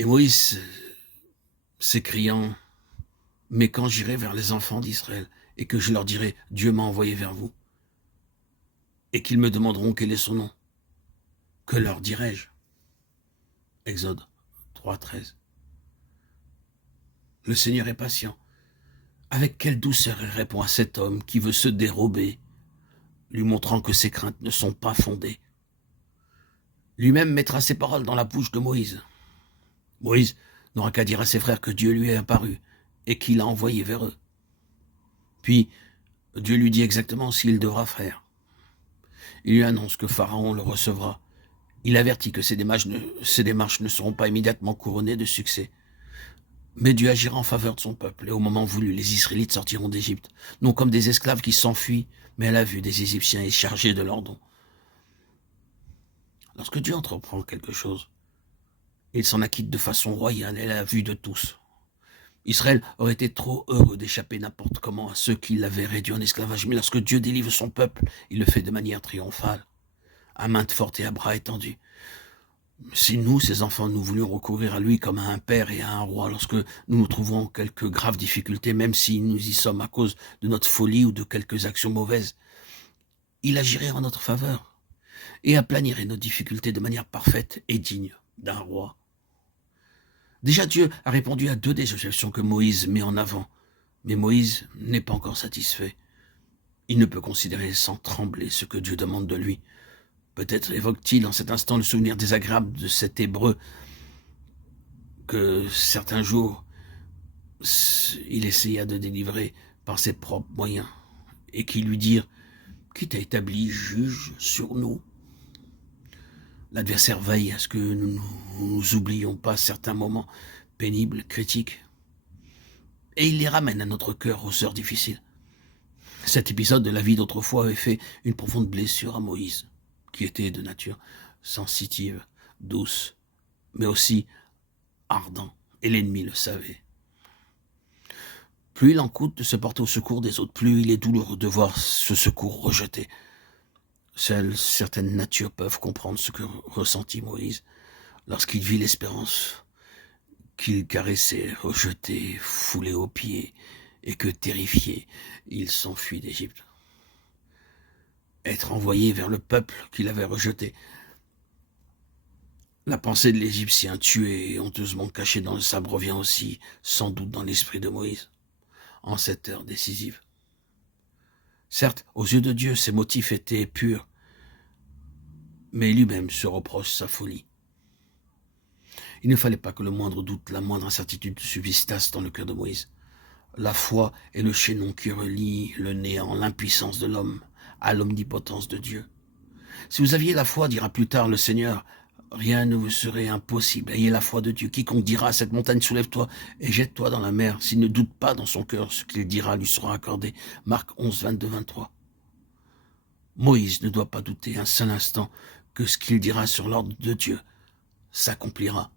Et Moïse, s'écriant, mais quand j'irai vers les enfants d'Israël et que je leur dirai, Dieu m'a envoyé vers vous, et qu'ils me demanderont quel est son nom, que leur dirai-je? Exode 3:13. Le Seigneur est patient. Avec quelle douceur il répond à cet homme qui veut se dérober, lui montrant que ses craintes ne sont pas fondées. Lui-même mettra ses paroles dans la bouche de Moïse. Moïse n'aura qu'à dire à ses frères que Dieu lui est apparu et qu'il l'a envoyé vers eux. Puis, Dieu lui dit exactement ce qu'il devra faire. Il lui annonce que Pharaon le recevra. Il avertit que ses démarches ne seront pas immédiatement couronnées de succès. Mais Dieu agira en faveur de son peuple, et au moment voulu, les Israélites sortiront d'Égypte, non comme des esclaves qui s'enfuient, mais à la vue des Égyptiens et chargés de leurs dons. Lorsque Dieu entreprend quelque chose, il s'en acquitte de façon royale et à la vue de tous. Israël aurait été trop heureux d'échapper n'importe comment à ceux qui l'avaient réduit en esclavage, mais lorsque Dieu délivre son peuple, il le fait de manière triomphale, à main forte et à bras étendus. Si nous, ses enfants, nous voulions recourir à lui comme à un père et à un roi, lorsque nous nous trouvons en quelques graves difficultés, même si nous y sommes à cause de notre folie ou de quelques actions mauvaises, il agirait en notre faveur et aplanirait nos difficultés de manière parfaite et digne d'un roi. Déjà, Dieu a répondu à 2 des objections que Moïse met en avant, mais Moïse n'est pas encore satisfait. Il ne peut considérer sans trembler ce que Dieu demande de lui. Peut-être évoque-t-il en cet instant le souvenir désagréable de cet Hébreu que certains jours il essaya de délivrer par ses propres moyens et qui lui dirent « Qui t'a établi juge sur nous ?» L'adversaire veille à ce que nous n'oublions pas certains moments pénibles, critiques, et il les ramène à notre cœur aux heures difficiles. Cet épisode de la vie d'autrefois avait fait une profonde blessure à Moïse, qui était de nature sensitive, douce, mais aussi ardent, et l'ennemi le savait. Plus il en coûte de se porter au secours des autres, plus il est douloureux de voir ce secours rejeté. Seules certaines natures peuvent comprendre ce que ressentit Moïse lorsqu'il vit l'espérance qu'il caressait, rejeté, foulé aux pieds, et que, terrifié, il s'enfuit d'Égypte. Être envoyé vers le peuple qu'il avait rejeté. La pensée de l'Égyptien tué et honteusement caché dans le sable revient aussi, sans doute, dans l'esprit de Moïse, en cette heure décisive. Certes, aux yeux de Dieu, ses motifs étaient purs, mais lui-même se reproche sa folie. Il ne fallait pas que le moindre doute, la moindre incertitude subsistassent dans le cœur de Moïse. La foi est le chaînon qui relie le néant, l'impuissance de l'homme, à l'omnipotence de Dieu. Si vous aviez la foi, dira plus tard le Seigneur, rien ne vous serait impossible. Ayez la foi de Dieu. Quiconque dira à cette montagne, soulève-toi et jette-toi dans la mer, s'il ne doute pas dans son cœur, ce qu'il dira lui sera accordé. Marc 11, 22, 23. Moïse ne doit pas douter un seul instant que ce qu'il dira sur l'ordre de Dieu s'accomplira.